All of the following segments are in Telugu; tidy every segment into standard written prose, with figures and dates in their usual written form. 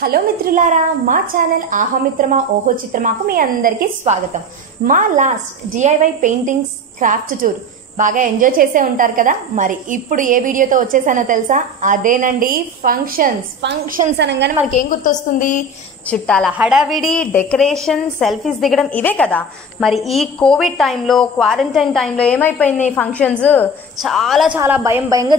హలో మిత్రులారా, మా ఛానల్ ఆహా మిత్రమా ఓహో చిత్రమాకు మీ అందరికీ స్వాగతం. మా last DIY paintings craft tour బాగా ఎంజాయ్ చేసే ఉంటారు కదా. మరి ఇప్పుడు ఏ వీడియోతో వచ్చేసానో తెలుసా? అదేనండి, ఫంక్షన్స్ అనగానే మనకి ఏం గుర్తొస్తుంది? చుట్టాల హడావిడి, డెకరేషన్, సెల్ఫీస్ దిగడం, ఇవే కదా. మరి ఈ కోవిడ్ టైంలో, క్వారంటైన్ టైంలో ఏమైపోయింది? ఫంక్షన్స్ చాలా చాలా భయంగా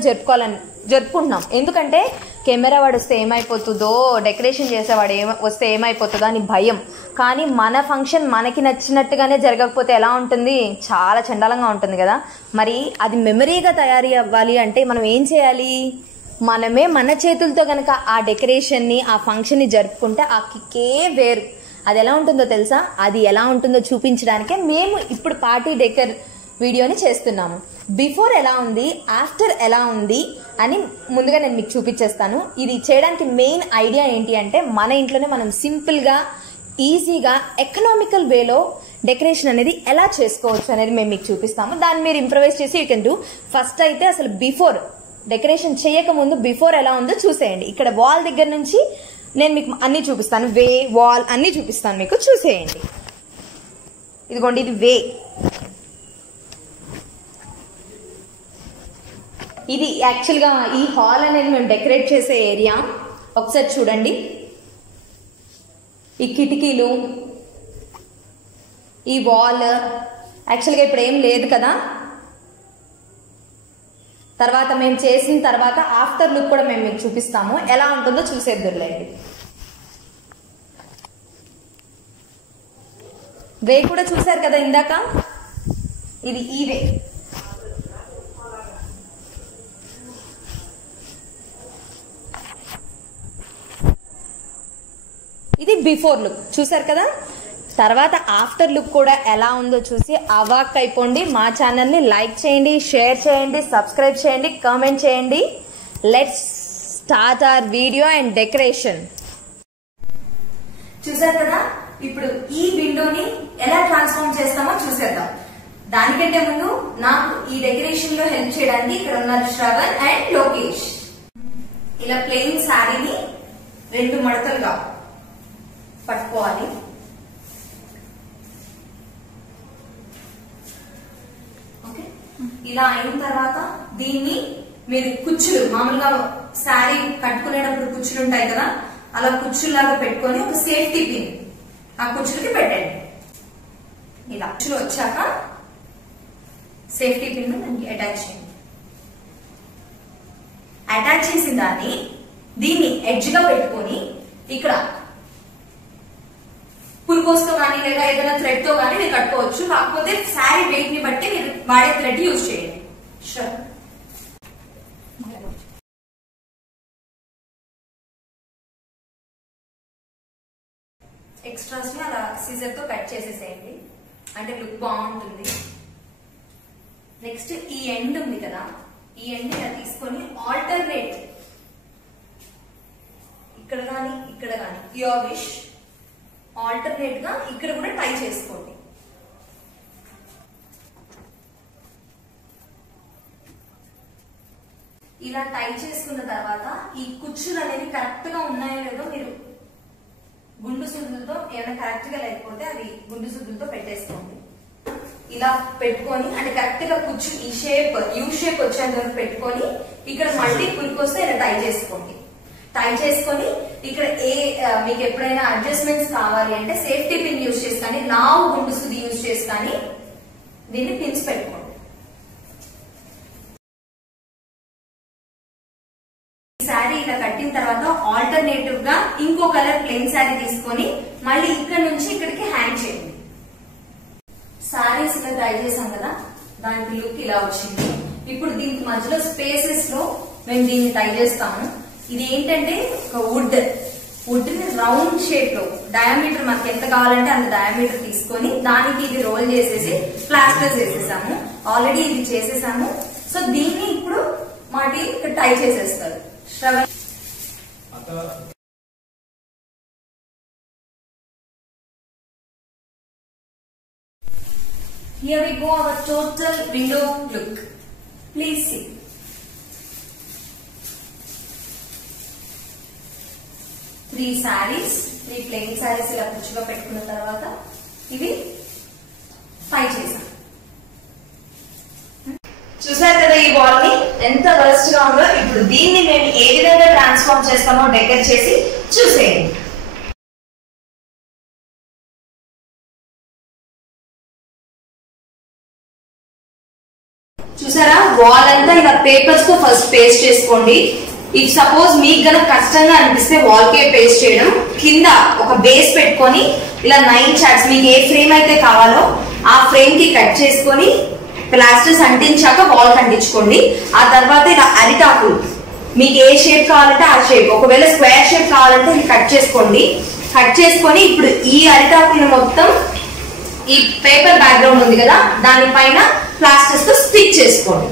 జరుపుకుంటున్నాం. ఎందుకంటే కెమెరా వాడు వస్తే ఏమైపోతుందో, డెకరేషన్ చేసేవాడు వస్తే ఏమైపోతుందో అని భయం. కానీ మన ఫంక్షన్ మనకి నచ్చినట్టుగానే జరగకపోతే ఎలా ఉంటుంది? చాలా చండాలంగా ఉంటుంది కదా. మరి అది మెమరీగా తయారీ అవ్వాలి అంటే మనం ఏం చేయాలి? మనమే మన చేతులతో కనుక ఆ డెకరేషన్ని, ఆ ఫంక్షన్ని జరుపుకుంటే ఆ కిక్కే వేరు. అది ఎలా ఉంటుందో తెలుసా? అది ఎలా ఉంటుందో చూపించడానికే మేము ఇప్పుడు పార్టీ డెకర్ వీడియోని చేస్తున్నాము. బిఫోర్ ఎలా ఉంది, ఆఫ్టర్ ఎలా ఉంది అని ముందుగా నేను మీకు చూపించేస్తాను. ఇది చేయడానికి మెయిన్ ఐడియా ఏంటి అంటే, మన ఇంట్లోనే మనం సింపుల్గా, ఈజీగా, ఎకనామికల్ వేలో డెకరేషన్ అనేది ఎలా చేసుకోవచ్చు అనేది మేము మీకు చూపిస్తాము. దాన్ని మీరు ఇంప్రవైజ్ చేసి యూ కెన్ డూ. ఫస్ట్ అయితే అసలు బిఫోర్ డెకరేషన్ చేయక ముందు బిఫోర్ ఎలా ఉందో చూసేయండి. ఇక్కడ వాల్ దగ్గర నుంచి నేను మీకు అన్ని చూపిస్తాను. వే, వాల్ అన్ని చూపిస్తాను మీకు, చూసేయండి. ఇదిగోండి, ఇది వే. ఇది యాక్చువల్గా ఈ హాల్ అనేది మేము డెకరేట్ చేసే ఏరియా. ఒకసారి చూడండి, ఈ కిటికీలు, ఈ వాల్ యాక్చువల్గా ఇప్పుడు ఏం లేదు కదా. తర్వాత మేము చేసిన తర్వాత ఆఫ్టర్ లుక్ కూడా మేము మీకు చూపిస్తాము. ఎలా ఉంటుందో చూసేద్దురులేండి. వే కూడా చూసారు కదా ఇందాక. ఇది ఈ వే. ఇది బిఫోర్ లుక్ చూసారు కదా. తర్వాత ఆఫ్టర్ లుక్ కూడా ఎలా ఉందో చూసి అవాక్ అయిపోండి. మా ఛానల్ని లైక్ చేయండి, షేర్ చేయండి, సబ్స్క్రైబ్ చేయండి, కామెంట్ చేయండి. Let's start our video and decoration. చూసారు కదా, ఇప్పుడు ఈ విండోని ఎలా ట్రాన్స్ఫార్మ్ చేస్తామో చూసేద్దాం. దానికంటే ముందు నాకు ఈ డెకరేషన్ లో హెల్ప్ చేయడానికి ఇక్కడ ఉన్నారు శ్రవణ్ అండ్ లోకేష్. ఇలా ప్లెయిన్ శారీని 2 మడతలుగా పట్టుకోవాలి. ఓకే, ఇలా అయిన తర్వాత దీన్ని మీరు కుచ్చులు, మామూలుగా శారీ కట్టుకునేటప్పుడు కుచ్చులు ఉంటాయి కదా, అలా కుచ్చులాగా పెట్టుకొని ఒక సేఫ్టీ పిన్ ఆ కుచ్చులకి పెట్టండి. ఇలా కుచ్చులు వచ్చాక సేఫ్టీ పిన్ దానికి అటాచ్ చేయండి. అటాచ్ చేసిన దాన్ని దీన్ని ఎడ్జ్ గా పెట్టుకొని ఇక్కడ పుల్కోస్తో కానీ లేదా ఏదైనా థ్రెడ్ తో కానీ మీరు కట్టుకోవచ్చు. కాకపోతే శారీ వెయిట్ ని బట్టి మీరు వాడే థ్రెడ్ యూజ్ చేయండి. ఎక్స్ట్రాస్ ని అలా సీజర్ తో కట్ చేసేసేయండి, అంటే లుక్ బాగుంటుంది. నెక్స్ట్ ఈ ఎండ్ ఉంది కదా, ఈ ఎండ్ ఇలా తీసుకొని ఆల్టర్నేట్ ఇక్కడ కానీ ఇక్కడ కానీ యువర్ విష్, ఆల్టర్నేట్ గా ఇక్కడ కూడా టై చేసుకోండి. ఇలా టై చేసుకున్న తర్వాత ఈ కుచ్చులు అనేవి కరెక్ట్ గా ఉన్నాయో లేదో మీరు గుండు సుద్దులతో, ఏమైనా కరెక్ట్ గా లేకపోతే అవి గుండు సుద్దులతో పెట్టేసుకోండి. ఇలా పెట్టుకొని, అంటే కరెక్ట్ గా కుచ్చు ఈ షేప్, యూ షేప్ వచ్చేంత వరకు పెట్టుకొని ఇక్కడ మళ్ళీ పులికొస్తే ఇలా టై చేసుకోండి. టై చేసుకొని ఇక్కడ మీకు ఎప్పుడైనా అడ్జస్ట్మెంట్స్ కావాలి అంటే సేఫ్టీ పిన్ యూజ్ చేసి కానీ, లావు గుండు సుది యూజ్ చేసి కానీ దీన్ని పిన్స్ పెట్టుకోండి. శారీ ఇలా కట్టిన తర్వాత ఆల్టర్నేటివ్ గా ఇంకో కలర్ ప్లెయిన్ శారీ తీసుకొని మళ్ళీ ఇక్కడ నుంచి ఇక్కడికి హ్యాంగ్ చేయండి. శారీస్ ఇలా ట్రై చేసాం కదా, దానికి లుక్ ఇలా వచ్చింది. ఇప్పుడు దీనికి మధ్యలో స్పేసెస్ లో మేము దీన్ని ట్రై చేస్తాము. ఇది ఏంటంటే ఒక వుడ్ ని రౌండ్ షేప్ లో డయామీటర్ మనకి ఎంత కావాలంటే అంత డయామీటర్ తీసుకొని దానికి ఇది రోల్ చేసేసి ప్లాస్టర్ చేసేసాము. ఆల్రెడీ ఇది చేసేసాము. సో దీన్ని ఇప్పుడు మా టీం ఇక్కడ టై చేసేస్తారు. Shravan, here we go, our total window look. Please see. 3 sarees, 3 plain sarees ఇలా కుచ్చుగా పెట్టుకున్న తర్వాత ఇవి 5 చేసాం. చూసారు కదా ఈ వాల్ ని ఎంత వరస్ట్ గా ఉందో. ఇప్పుడు దీన్ని మేము ఏ విధంగా ట్రాన్స్ఫార్మ్ చేస్తామో డెకరేట్ చేసి చూసేయండి. చూసారా వాల్ అంతా ఇలా పేపర్స్ తో ఫస్ట్ పేస్ట్ చేసుకోండి. ఇఫ్ సపోజ్ మీకు గనక కష్టంగా అనిపిస్తే వాల్ కే పేస్ట్ చేయడం, కింద ఒక బేస్ పెట్టుకొని ఇలా 9 చార్ట్స్ మీకు ఏ ఫ్రేమ్ అయితే కావాలో ఆ ఫ్రేమ్ కి కట్ చేసుకొని ప్లాస్టర్స్ అంటించాక వాల్ అంటించుకోండి. ఆ తర్వాత ఇలా అరిటాకులు మీకు ఏ షేప్ కావాలంటే ఆ షేప్, ఒకవేళ స్క్వేర్ షేప్ కావాలంటే ఇది కట్ చేసుకోండి. కట్ చేసుకొని ఇప్పుడు ఈ అరిటాకులు మొత్తం ఈ పేపర్ బ్యాక్గ్రౌండ్ ఉంది కదా దానిపైన ప్లాస్టర్స్ తో స్టిక్ చేసుకోండి.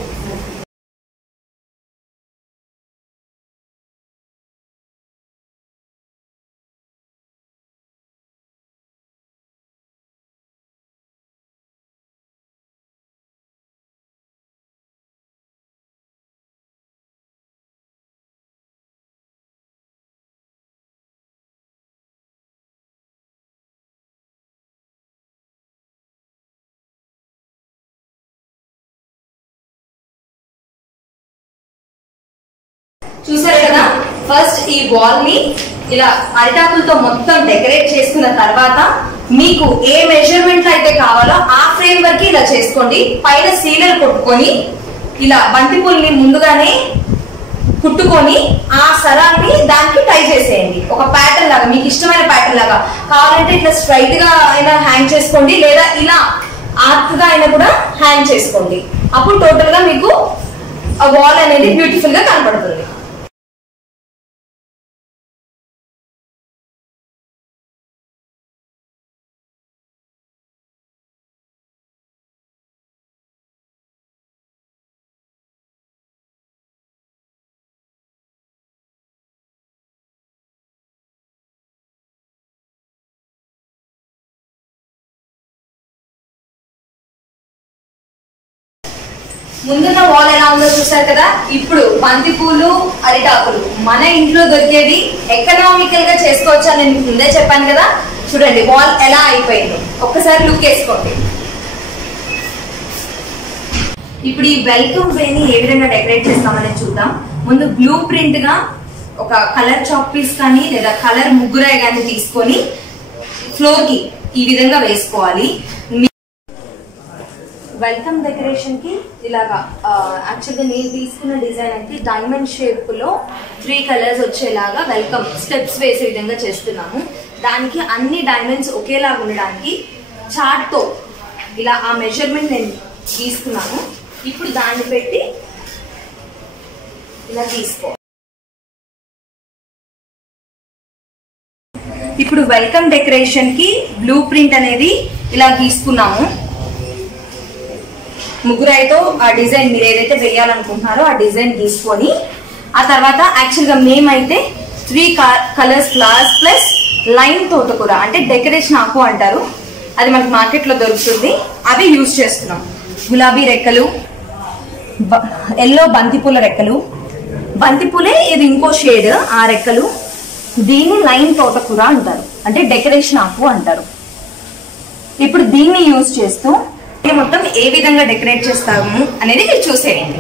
చూసారు కదా ఫస్ట్ ఈ వాల్ ని ఇలా అరిటాకులతో మొత్తం డెకరేట్ చేసుకున్న తర్వాత మీకు ఏ మెజర్మెంట్ అయితే కావాలో ఆ ఫ్రేమ్ వరకు ఇలా చేసుకోండి. పైన సీలర్ కొట్టుకొని ఇలా బంతిపూల్ని ముందుగానే కుట్టుకొని ఆ సరాన్ని దానికి టై చేసేయండి. ఒక ప్యాటర్న్ లాగా మీకు ఇష్టమైన ప్యాటర్న్ లాగా కావాలంటే ఇట్లా స్ట్రైట్ గా అయినా హ్యాంగ్ చేసుకోండి, లేదా ఇలా ఆర్క్ గా అయినా కూడా హ్యాంగ్ చేసుకోండి. అప్పుడు టోటల్ గా మీకు ఆ వాల్ అనేది బ్యూటిఫుల్ గా కనపడుతుంది. ముందున్న వాల్ ఎలా ఉందో చూసారు కదా. ఇప్పుడు బంతిపూలు అరిటాకులు మన ఇంట్లో దొరికేది ఎకనామికల్ గా చేసుకోవచ్చు అని నేను ముందే చెప్పాను కదా. చూడండి వాల్ ఎలా అయిపోయిందో ఒక్కసారి లుక్ వేసుకోండి. ఇప్పుడు ఈ వెల్కమ్ వేని ఏ విధంగా డెకరేట్ చేస్తామని చూద్దాం. ముందు బ్లూ ప్రింట్ గా ఒక కలర్ చాక్ పీస్ కానీ లేదా కలర్ ముగ్గురాయి కానీ తీసుకొని ఫ్లోర్ కి ఈ విధంగా వేసుకోవాలి. వెల్కమ్ డెకరేషన్ కి ఇలాగా యాక్చువల్గా నేను తీసుకున్న డిజైన్ అయితే డైమండ్ షేప్ లో 3 కలర్స్ వచ్చేలాగా వెల్కమ్ స్టెప్స్ వేసే విధంగా చేస్తున్నాము. దానికి అన్ని డైమండ్స్ ఒకేలాగా ఉండడానికి చార్ట్ తో ఇలా ఆ మెజర్మెంట్ నేను తీసుకున్నాను. ఇప్పుడు దాన్ని పెట్టి ఇలా తీసుకో. ఇప్పుడు వెల్కమ్ డెకరేషన్ కి బ్లూ ప్రింట్ అనేది ఇలా తీసుకున్నాము. ముగ్గురైతో ఆ డిజైన్ మీరు ఏదైతే వేయాలనుకుంటున్నారో ఆ డిజైన్ తీసుకొని ఆ తర్వాత యాక్చువల్గా మేమైతే 3 కలర్స్ ఫ్లవర్స్ ప్లస్ లైన్ తోటకూర అంటే డెకరేషన్ ఆకు అంటారు, అది మనకి మార్కెట్ లో దొరుకుతుంది, అవి యూజ్ చేస్తున్నాం. గులాబీ రెక్కలు, ఎల్లో బంతిపూల రెక్కలు, బంతిపూలే ఇది ఇంకో షేడ్ ఆ రెక్కలు, దీన్ని లైన్ తోటకూర అంటారు అంటే డెకరేషన్ ఆకు అంటారు. ఇప్పుడు దీన్ని యూజ్ చేస్తూ మొత్తం ఏ విధంగా డెకరేట్ చేస్తాము అనేది మీరు చూసేయండి.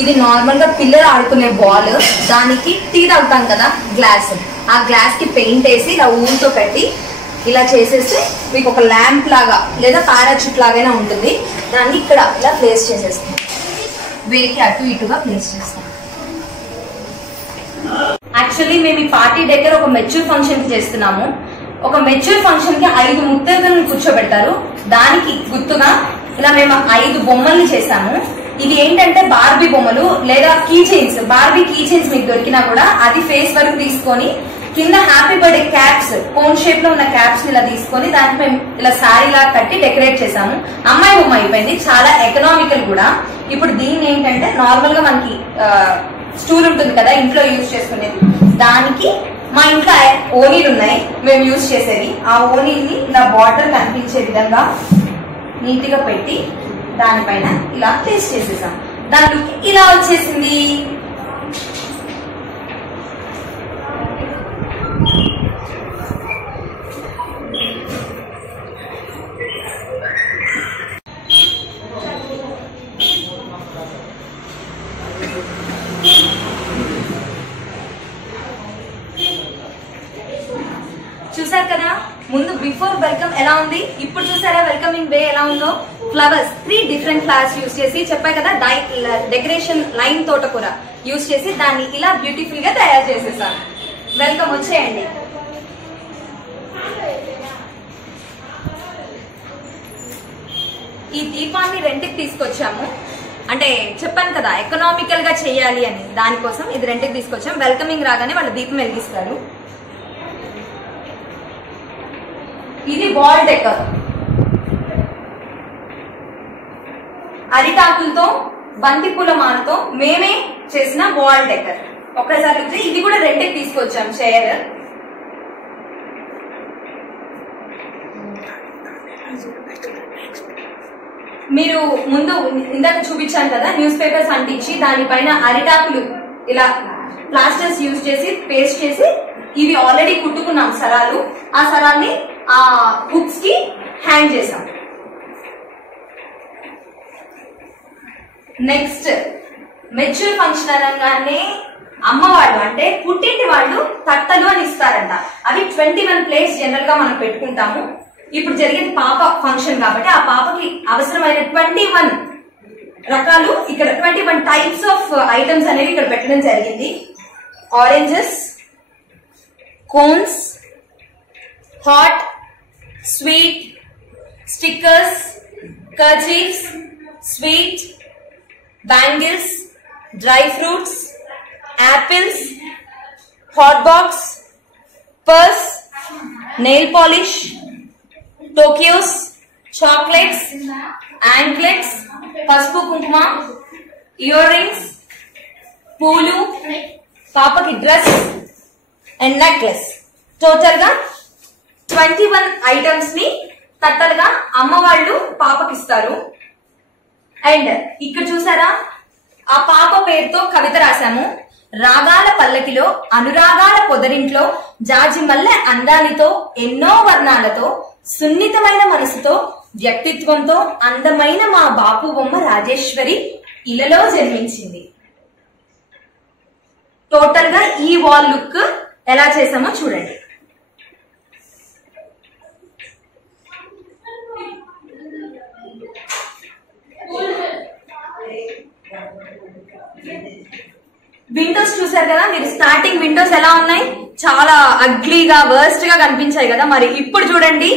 ఇది నార్మల్ గా పిల్లలు ఆడుకునే బాల్, దానికి టీ తాగుతాం కదా గ్లాస్, ఆ గ్లాస్ కి పెయింట్ వేసి ఇలా ఊరితో కట్టి ఇలా చేసేస్తే మీకు ఒక ల్యాంప్ లాగా లేదా పారాచూట్ లాగైనా ఉంటుంది. దాన్ని ఇక్కడ ఇలా ప్లేస్ చేసేస్తాం, వేలికి అటు ఇటుగా ప్లేస్ చేస్తాం. యాక్చువల్లీ మేము ఈ పార్టీ దగ్గర ఒక మెచ్యూర్ ఫంక్షన్ కి చేస్తున్నాము. ఒక మెచ్యూర్ ఫంక్షన్ కి 5 ముత్తైదులను కూర్చోబెడతారు. దానికి గుర్తుగా ఇలా మేము 5 బొమ్మల్ని చేసాము. ఇవి ఏంటంటే బార్బీ బొమ్మలు లేదా key chains, Barbie key chains మీకు దొరికినా కూడా అది ఫేస్ వరకు తీసుకొని కింద happy birthday caps cone shape లో ఉన్న క్యాప్స్ ఇలా తీసుకొని దానికి మేము ఇలా శారీ లాగా కట్టి డెకరేట్ చేసాము. అమ్మాయి బొమ్మ అయిపోయింది, చాలా ఎకనామికల్ కూడా. ఇప్పుడు దీన్ని ఏంటంటే నార్మల్ గా మనకి స్టూల్ ఉంటుంది కదా ఇంట్లో యూజ్ చేసుకునేది, దానికి మా ఇంట్లో ఓనీలు ఉన్నాయి మేము యూజ్ చేసేది. ఆ ఓనీల్ని ఇలా బార్డర్ కనిపించే విధంగా నీట్ గా పెట్టి దానిపైన ఇలా పేస్ట్ చేసేసాం. దాని లుక్ ఇలా వచ్చేసింది. చూసారు కదా ముందు బిఫోర్ వెల్కమ్ ఎలా ఉంది, ఇప్పుడు చూసారా వెల్కమింగ్ వే ఎలా ఉందో. ఫ్లవర్స్ 3 డిఫరెంట్ ఫ్లవర్స్ యూజ్ చేసి చెప్పా కదా డెకరేషన్ లైన్ తోటకూర యూజ్ చేసి దాన్ని ఇలా బ్యూటిఫుల్ గా తయారు చేసేసాను. వెల్కమ్ వచ్చేయండి. ఈ దీపాన్ని రెంట్కి తీసుకొచ్చాము, అంటే చెప్పాను కదా ఎకనామికల్ గా చేయాలి అని, దానికోసం ఇది రెంట్కి తీసుకొచ్చాం. వెల్కమింగ్ రాగానే వాళ్ళు దీపం వెలిగిస్తారు. ఇది వాల్ డెకర్, అరిటాకులతో బంతిపూల మాలతో మేమే చేసిన వాల్ డెకర్. ఒక్కసారి ఇది కూడా రెంట్కి తీసుకొచ్చాం చైర్. మీరు ముందు ఇందాక చూపించాను కదా న్యూస్ పేపర్స్ అంటించి దానిపైన అరిటాకులు ఇలా ప్లాస్టర్స్ యూజ్ చేసి పేస్ట్ చేసి ఇవి ఆల్రెడీ కుట్టుకున్నాం సరాలు. ఆ సరాల్ని ఆ హుక్స్ కి హ్యాంగ్ చేసాం. నెక్స్ట్ మెచ్యూర్ ఫంక్షన్ అనగానే అమ్మవాళ్ళు అంటే పుట్టింటి వాళ్ళు తట్టలు అని ఇస్తారంట. అవి 21 ప్లేట్స్ జనరల్ గా మనం పెట్టుకుంటాము. ఇప్పుడు జరిగేది పాప ఫంక్షన్ కాబట్టి ఆ పాపకి అవసరమైన 21 రకాలు ఇక్కడ 21 టైప్స్ ఆఫ్ ఐటమ్స్ అనేవి ఇక్కడ పెట్టడం జరిగింది. Oranges, cones, hot, sweet, stickers, kerchiefs, sweet, bangles, dry fruits, apples, hot box, purse, nail polish, టోకియోస్, చాక్లెట్స్, యాంక్లెట్స్, పసుపు కుంకుమ, ఇయర్ రింగ్స్, పూలు, పాపకి డ్రెస్ అండ్ నెక్లెస్. టోటల్ గా 21 ఐటమ్స్ ని తట్టలుగా అమ్మవాళ్ళు పాపకిస్తారు. అండ్ ఇక్కడ చూసారా ఆ పాప పేరుతో కవిత రాశాము. రాగాల పల్లకిలో అనురాగాల పొదరింట్లో జాజి మల్లె అందానితో ఎన్నో వర్ణాలతో సున్నితమైన మనసుతో వ్యక్తిత్వంతో అందమైన మా బాపు బొమ్మ రాజేశ్వరి ఇలలో జన్మించింది. టోటల్ గా ఈ వాల్ లుక్ ఎలా చేసామో చూడండి. విండోస్ చూసారు కదా మీరు, స్టార్టింగ్ విండోస్ ఎలా ఉన్నాయి, చాలా అగ్లీగా వర్స్ట్ గా కనిపించాయి కదా. మరి ఇప్పుడు చూడండి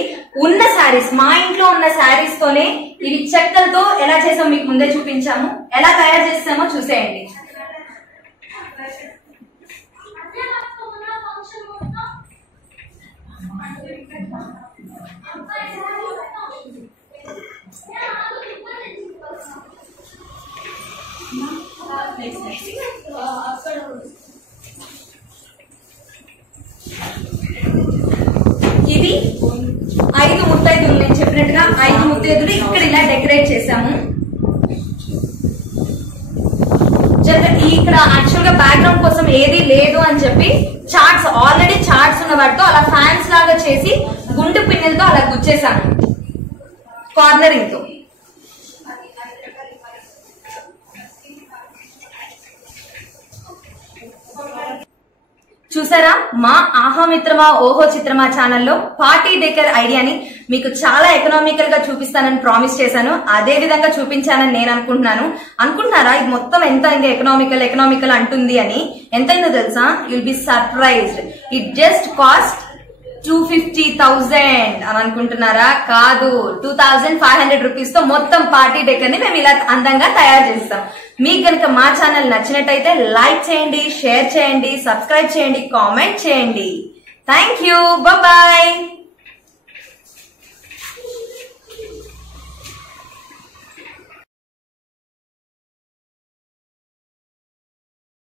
ఉన్న శారీస్, మా ఇంట్లో ఉన్న శారీస్ తోనే ఇవి చెక్కలతో ఎలా చేసామో మీకు ముందే చూపించాము. ఎలా తయారు చేసామో చూసేయండి. ఇది 5 ముత్తైదులు, నేను చెప్పినట్టుగా 5 ముత్తైదులు ఇక్కడ ఇలా డెకరేట్ చేసాము. ఇక్కడ యాక్చువల్ గా బ్యాక్గ్రౌండ్ కోసం ఏది లేదు అని చెప్పి చార్ట్స్, ఆల్రెడీ చార్ట్స్ ఉన్న వాటితో అలా ఫ్యాన్స్ లాగా చేసి గుండు పిన్నెలతో అలా గుచ్చేసాము కార్నరింగ్ తో. చూసారా మా ఆహా మిత్రమా ఓహో చిత్రమా ఛానల్లో పార్టీ డెకర్ ఐడియాని మీకు చాలా ఎకనామికల్ గా చూపిస్తానని ప్రామిస్ చేశాను. అదే విధంగా చూపించానని నేను అనుకుంటున్నారా ఇది మొత్తం ఎంత అయింది ఎకనామికల్ అంటుంది అని. ఎంతైందో తెలుసా? You'll be surprised. It just cost 250,000 అని అనుకుంటున్నారా? కాదు, 2,500 రూపీస్ తో మొత్తం పార్టీ డెకర్ ని మేము ఇలా అందంగా తయారు చేస్తాం. మీకు కనుక మా ఛానల్ నచ్చినట్టయితే లైక్ చేయండి, షేర్ చేయండి, సబ్స్క్రైబ్ చేయండి, కామెంట్ చేయండి. Thank you, bye.